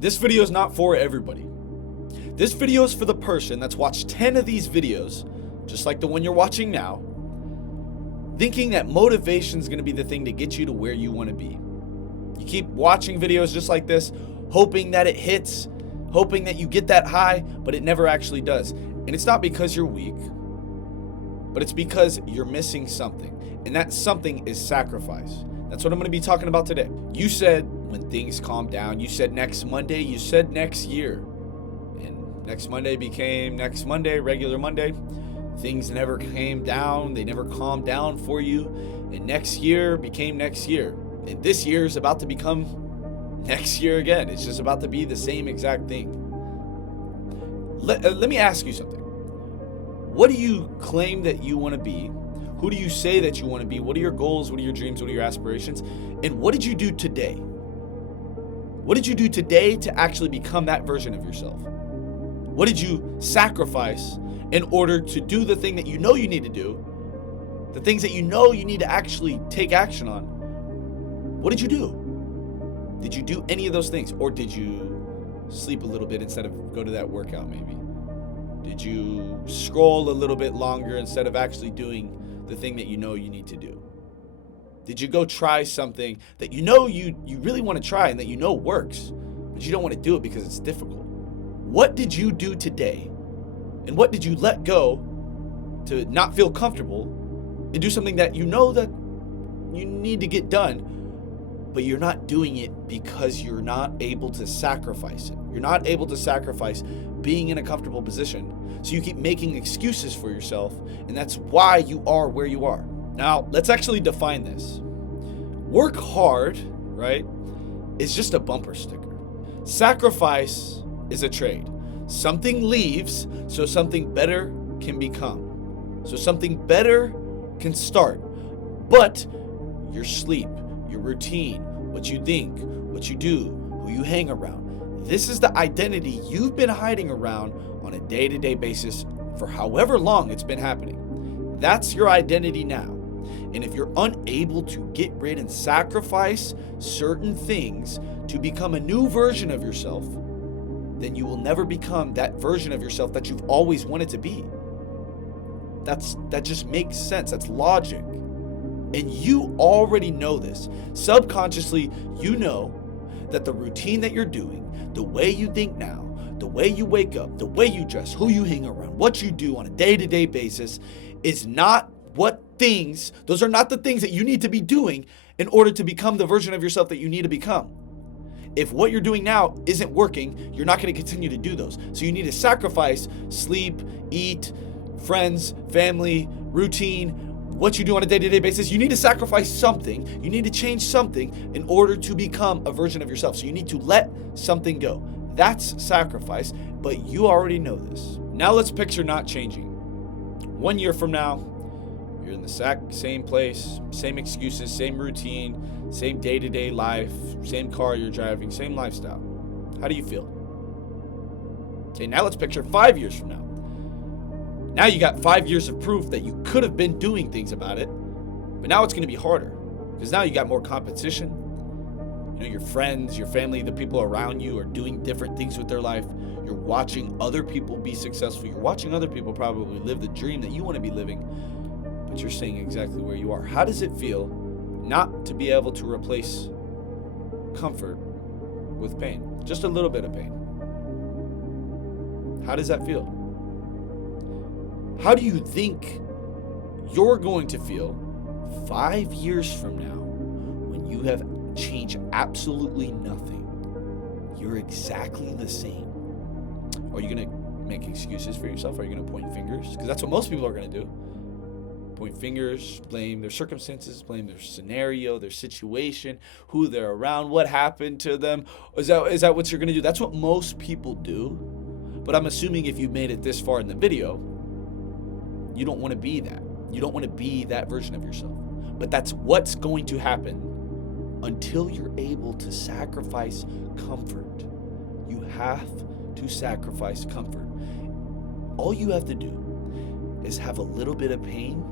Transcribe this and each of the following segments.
This video is not for everybody. This video is for the person that's watched 10 of these videos, just like the one you're watching now, thinking that motivation is going to be the thing to get you to where you want to be. You keep watching videos just like this, hoping that it hits, hoping that you get that high, but it never actually does. And it's not because you're weak, but it's because you're missing something. And that something is sacrifice. That's what I'm going to be talking about today. You said when things calm down, you said next Monday, you said next year. And next Monday became next Monday, regular Monday. Things never came down. They never calmed down for you. And next year became next year. And this year is about to become next year again. It's just about to be the same exact thing. Let me ask you something. What do you claim that you want to be? Who do you say that you want to be? What are your goals? What are your dreams? What are your aspirations? And what did you do today? What did you do today to actually become that version of yourself? What did you sacrifice in order to do the thing that you know you need to do? The things that you know you need to actually take action on. What did you do? Did you do any of those things? Or did you sleep a little bit instead of go to that workout maybe? Did you scroll a little bit longer instead of actually doing the thing that you know you need to do? Did you go try something that you know you really want to try and that you know works, but you don't want to do it because it's difficult? What did you do today? And what did you let go to not feel comfortable and do something that you know that you need to get done, but you're not doing it because you're not able to sacrifice it? You're not able to sacrifice being in a comfortable position. So you keep making excuses for yourself, and that's why you are where you are. Now, let's actually define this. Work hard, right, is just a bumper sticker. Sacrifice is a trade. Something leaves so something better can become. So something better can start. But your sleep, your routine, what you think, what you do, who you hang around, this is the identity you've been hiding around on a day-to-day basis for however long it's been happening. That's your identity now. And if you're unable to get rid and sacrifice certain things to become a new version of yourself, then you will never become that version of yourself that you've always wanted to be. That just makes sense. That's logic. And you already know this. Subconsciously, you know that the routine that you're doing, the way you think now, the way you wake up, the way you dress, who you hang around, what you do on a day-to-day basis is not those are not the things that you need to be doing in order to become the version of yourself that you need to become. If what you're doing now isn't working, you're not going to continue to do those. So you need to sacrifice sleep, eat, friends, family, routine, what you do on a day-to-day basis. You need to sacrifice something. You need to change something in order to become a version of yourself. So you need to let something go. That's sacrifice, but you already know this. Now let's picture not changing. 1 year from now, you're in the same place, same excuses, same routine, same day-to-day life, same car you're driving, same lifestyle. How do you feel? Okay, now let's picture 5 years from now. Now you got 5 years of proof that you could have been doing things about it, but now it's going to be harder because now you got more competition. You know, your friends, your family, the people around you are doing different things with their life. You're watching other people be successful. You're watching other people probably live the dream that you want to be living, but you're staying exactly where you are. How does it feel not to be able to replace comfort with pain? Just a little bit of pain. How does that feel? How do you think you're going to feel 5 years from now when you have changed absolutely nothing? You're exactly the same. Are you going to make excuses for yourself? Are you going to point fingers? Because that's what most people are going to do. Point fingers, blame their circumstances, blame their scenario, their situation, who they're around, what happened to them. Is that what you're going to do? That's what most people do. But I'm assuming if you've made it this far in the video, you don't want to be that. You don't want to be that version of yourself. But that's what's going to happen until you're able to sacrifice comfort. You have to sacrifice comfort. All you have to do is have a little bit of pain,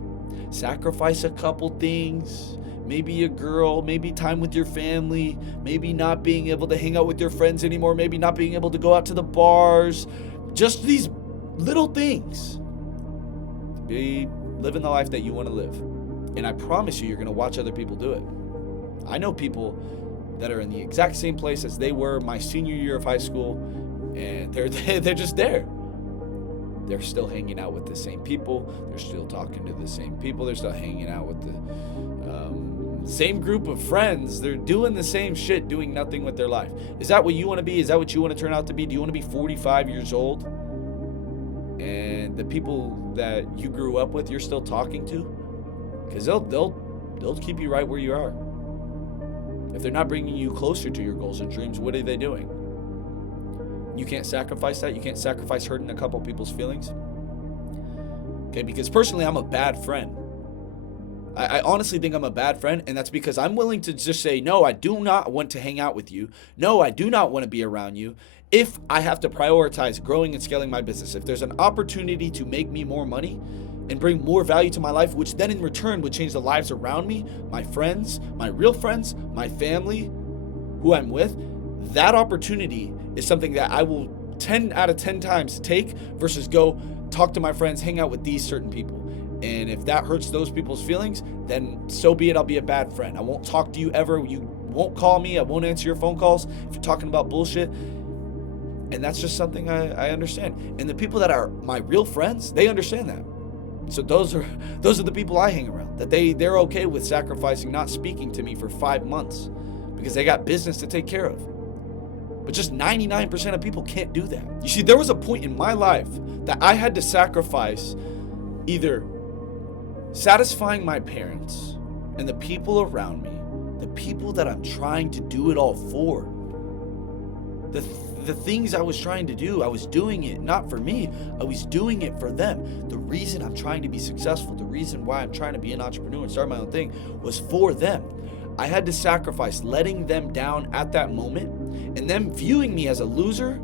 sacrifice a couple things, maybe a girl, maybe time with your family, maybe not being able to hang out with your friends anymore, maybe not being able to go out to the bars, just these little things. Be living the life that you want to live. And I promise you, you're going to watch other people do it. I know people that are in the exact same place as they were my senior year of high school, and they're just there. They're still hanging out with the same people. They're still talking to the same people. They're still hanging out with the same group of friends. They're doing the same shit, doing nothing with their life. Is that what you want to be? Is that what you want to turn out to be? Do you want to be 45 years old and the people that you grew up with you're still talking to? Because they'll keep you right where you are. If they're not bringing you closer to your goals and dreams, what are they doing? You can't sacrifice that. You can't sacrifice hurting a couple people's feelings. Okay, because personally, I'm a bad friend. I honestly think I'm a bad friend, and that's because I'm willing to just say, no, I do not want to hang out with you. No, I do not want to be around you. If I have to prioritize growing and scaling my business, if there's an opportunity to make me more money and bring more value to my life, which then in return would change the lives around me, my friends, my real friends, my family, who I'm with, that opportunity is something that I will 10 out of 10 times take versus go talk to my friends, hang out with these certain people. And if that hurts those people's feelings, then so be it. I'll be a bad friend. I won't talk to you ever. You won't call me. I won't answer your phone calls if you're talking about bullshit. And that's just something I understand. And the people that are my real friends, they understand that. So those are the people I hang around, that they're okay with sacrificing not speaking to me for 5 months because they got business to take care of. But just 99% of people can't do that. You see, there was a point in my life that I had to sacrifice either satisfying my parents and the people around me, the people that I'm trying to do it all for. The things I was trying to do, I was doing it not for me, I was doing it for them. The reason I'm trying to be successful, the reason why I'm trying to be an entrepreneur and start my own thing was for them. I had to sacrifice letting them down at that moment and them viewing me as a loser,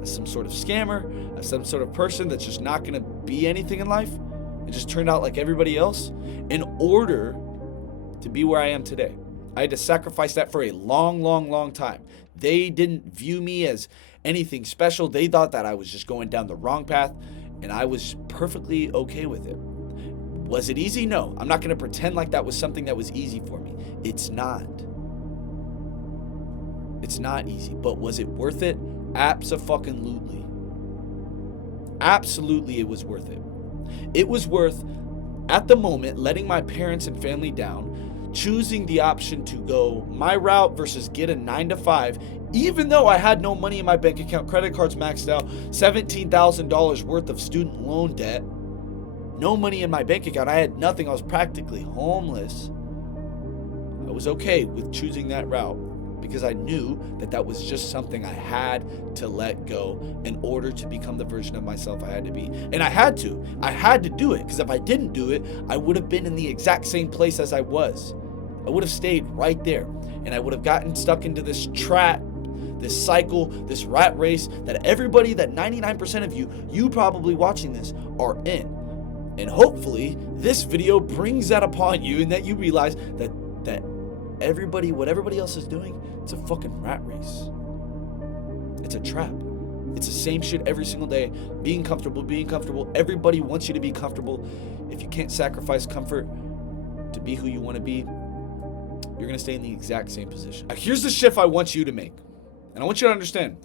as some sort of scammer, as some sort of person that's just not going to be anything in life and just turned out like everybody else in order to be where I am today. I had to sacrifice that for a long, long, long time. They didn't view me as anything special. They thought that I was just going down the wrong path, and I was perfectly okay with it. Was it easy? No. I'm not going to pretend like that was something that was easy for me. It's not. It's not easy. But was it worth it? Abso-fucking-lutely. Absolutely, it was worth it. It was worth, at the moment, letting my parents and family down, choosing the option to go my route versus get a 9-to-5, even though I had no money in my bank account, credit cards maxed out, $17,000 worth of student loan debt, no money in my bank account. I had nothing. I was practically homeless. I was okay with choosing that route because I knew that that was just something I had to let go in order to become the version of myself I had to be. And I had to do it, because if I didn't do it, I would have been in the exact same place as I was. I would have stayed right there, and I would have gotten stuck into this trap, this cycle, this rat race that everybody, that 99% of you probably watching this, are in. And hopefully this video brings that upon you, and that you realize that everybody, what everybody else is doing, it's a fucking rat race. It's a trap. It's the same shit every single day. Being comfortable. Everybody wants you to be comfortable. If you can't sacrifice comfort to be who you want to be, you're going to stay in the exact same position. Now, here's the shift I want you to make. And I want you to understand.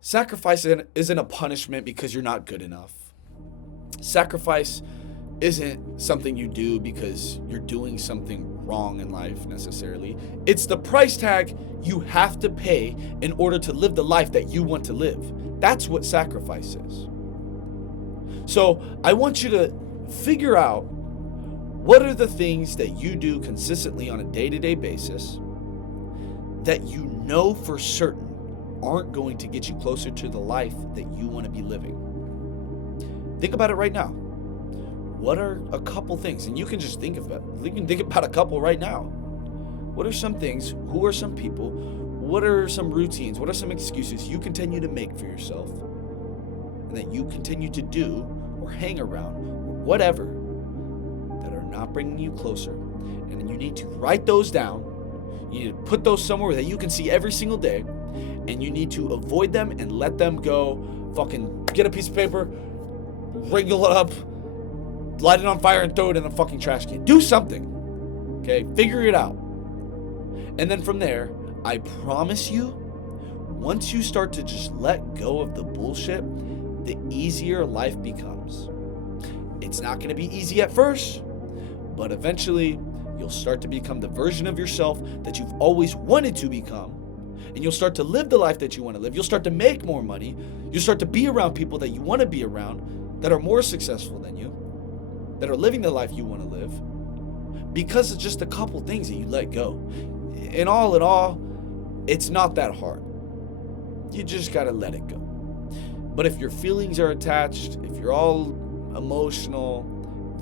Sacrifice isn't a punishment because you're not good enough. Sacrifice isn't something you do because you're doing something wrong in life necessarily. It's the price tag you have to pay in order to live the life that you want to live. That's what sacrifice is. So I want you to figure out, what are the things that you do consistently on a day-to-day basis that you know for certain aren't going to get you closer to the life that you want to be living? Think about it right now. What are a couple things? And you can just think about a couple right now. What are some things? Who are some people? What are some routines? What are some excuses you continue to make for yourself and that you continue to do or hang around or whatever that are not bringing you closer And then you need to write those down. You need to put those somewhere that you can see every single day. And you need to avoid them and let them go. Fucking get a piece of paper, wrinkle it up, light it on fire and throw it in a fucking trash can. Do something. Okay? Figure it out. And then from there, I promise you, once you start to just let go of the bullshit, the easier life becomes. It's not going to be easy at first, but eventually you'll start to become the version of yourself that you've always wanted to become. And you'll start to live the life that you want to live. You'll start to make more money. You'll start to be around people that you want to be around, that are more successful than you, that are living the life you want to live, because of just a couple things that you let go. In all, it's not that hard. You just got to let it go. But if your feelings are attached, if you're all emotional,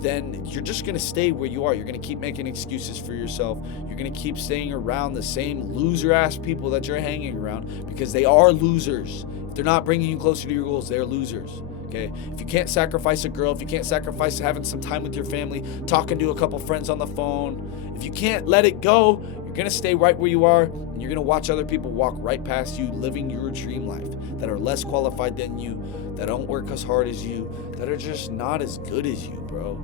then you're just going to stay where you are. You're going to keep making excuses for yourself. You're going to keep staying around the same loser-ass people that you're hanging around, because they are losers. If they're not bringing you closer to your goals, they're losers. Okay? If you can't sacrifice a girl, if you can't sacrifice having some time with your family, talking to a couple friends on the phone, if you can't let it go, you're going to stay right where you are, and you're going to watch other people walk right past you living your dream life, that are less qualified than you, that don't work as hard as you, that are just not as good as you, bro.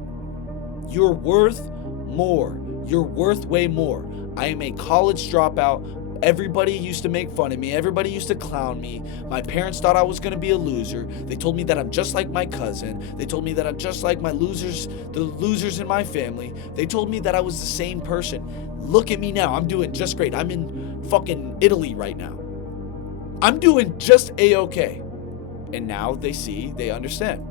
You're worth more. You're worth way more. I am a college dropout. Everybody used to make fun of me. Everybody used to clown me. My parents thought I was going to be a loser. They told me that I'm just like my cousin. They told me that I'm just like the losers in my family. They told me that I was the same person. Look at me now. I'm doing just great. I'm in fucking Italy right now. I'm doing just A-okay. And now they understand.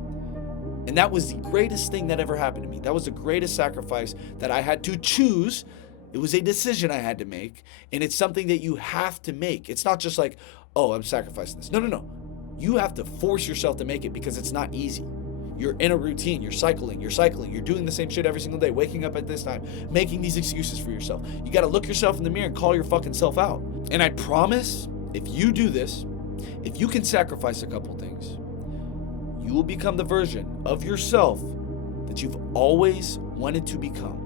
And that was the greatest thing that ever happened to me. That was the greatest sacrifice that I had to choose. It was a decision I had to make. And it's something that you have to make. It's not just like, oh, I'm sacrificing this. No. You have to force yourself to make it, because it's not easy. You're in a routine. You're cycling. You're doing the same shit every single day, waking up at this time, making these excuses for yourself. You got to look yourself in the mirror and call your fucking self out. And I promise, if you do this, if you can sacrifice a couple things, you will become the version of yourself that you've always wanted to become.